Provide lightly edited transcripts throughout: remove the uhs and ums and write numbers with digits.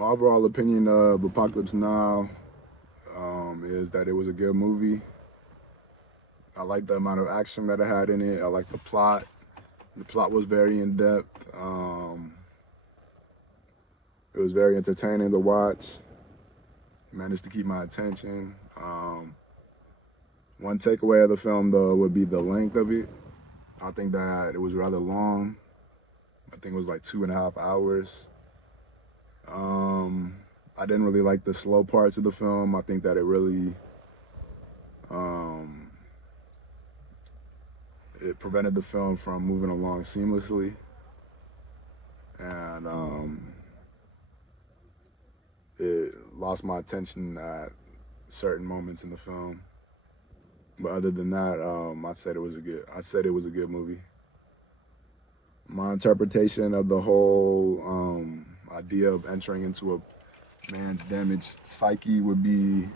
My overall opinion of Apocalypse Now is that it was a good movie. I like the amount of action that it had in it. I like the plot. The plot was very in depth. It was very entertaining to watch. Managed to keep my attention. One takeaway of the film, though, would be the length of it. I think that it was rather long. I think it was like 2.5 hours. I didn't really like the slow parts of the film. I think that it prevented the film from moving along seamlessly, and it lost my attention at certain moments in the film. But other than that, I said it was a good movie. My interpretation of the whole idea of entering into a man's damaged psyche would be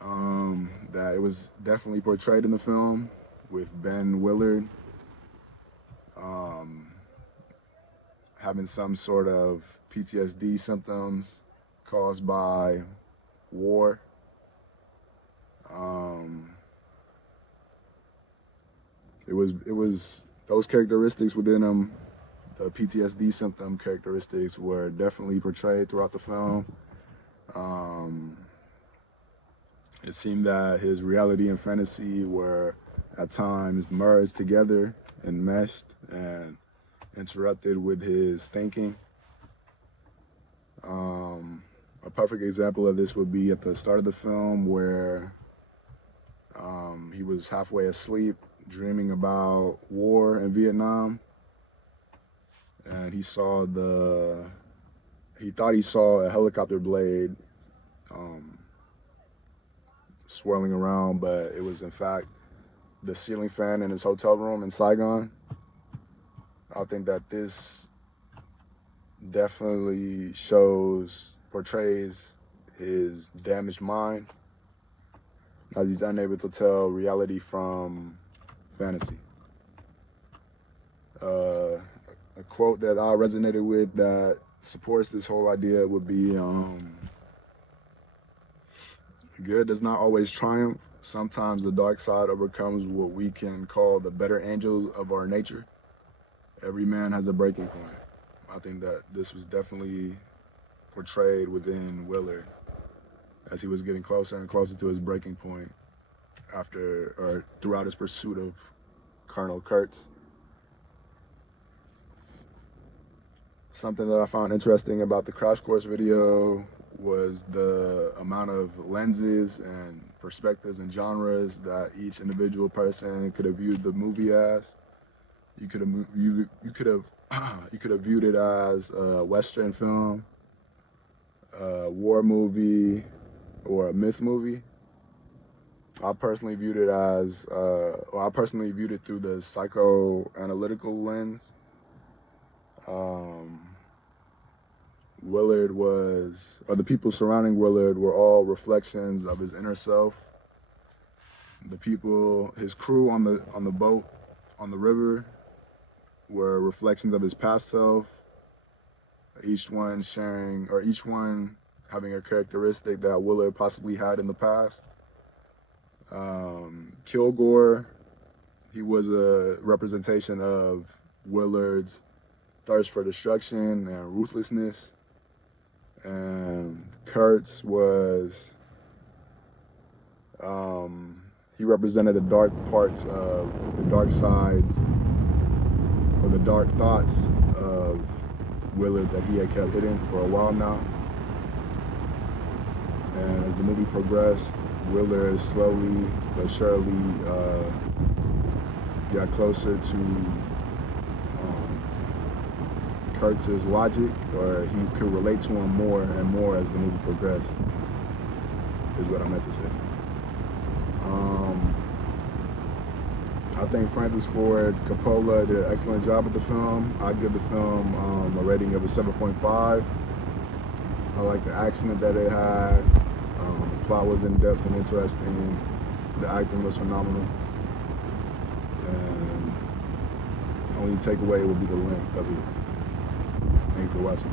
that it was definitely portrayed in the film with Ben Willard having some sort of PTSD symptoms caused by war. It was those characteristics within him, the PTSD symptom characteristics, were definitely portrayed throughout the film. It seemed that his reality and fantasy were at times merged together and meshed and interrupted with his thinking. A perfect example of this would be at the start of the film where he was halfway asleep dreaming about war in Vietnam, and he thought he saw a helicopter blade swirling around, but it was in fact the ceiling fan in his hotel room in Saigon. I think that this definitely portrays his damaged mind, as he's unable to tell reality from fantasy. A quote that I resonated with that supports this whole idea would be, good does not always triumph. Sometimes the dark side overcomes what we can call the better angels of our nature. Every man has a breaking point. I think that this was definitely portrayed within Willard as he was getting closer and closer to his breaking point throughout his pursuit of Colonel Kurtz. Something that I found interesting about the Crash Course video was the amount of lenses and perspectives and genres that each individual person could have viewed the movie as. You could have viewed it as a Western film, a war movie, or a myth movie. I personally viewed it through the psychoanalytical lens. The people surrounding Willard were all reflections of his inner self. His crew on the boat, on the river, were reflections of his past self, each one having a characteristic that Willard possibly had in the past. Kilgore, he was a representation of Willard's thirst for destruction and ruthlessness. And Kurtz he represented the dark parts of the dark sides or the dark thoughts of Willard that he had kept hidden for a while now. And as the movie progressed, Willard slowly but surely got closer to Kurtz's logic, or he could relate to him more and more as the movie progressed, is what I meant to say. I think Francis Ford Coppola did an excellent job with the film. I give the film a rating of a 7.5. I like the action that it had. The plot was in depth and interesting. The acting was phenomenal. And the only takeaway would be the length of it. Thanks for watching.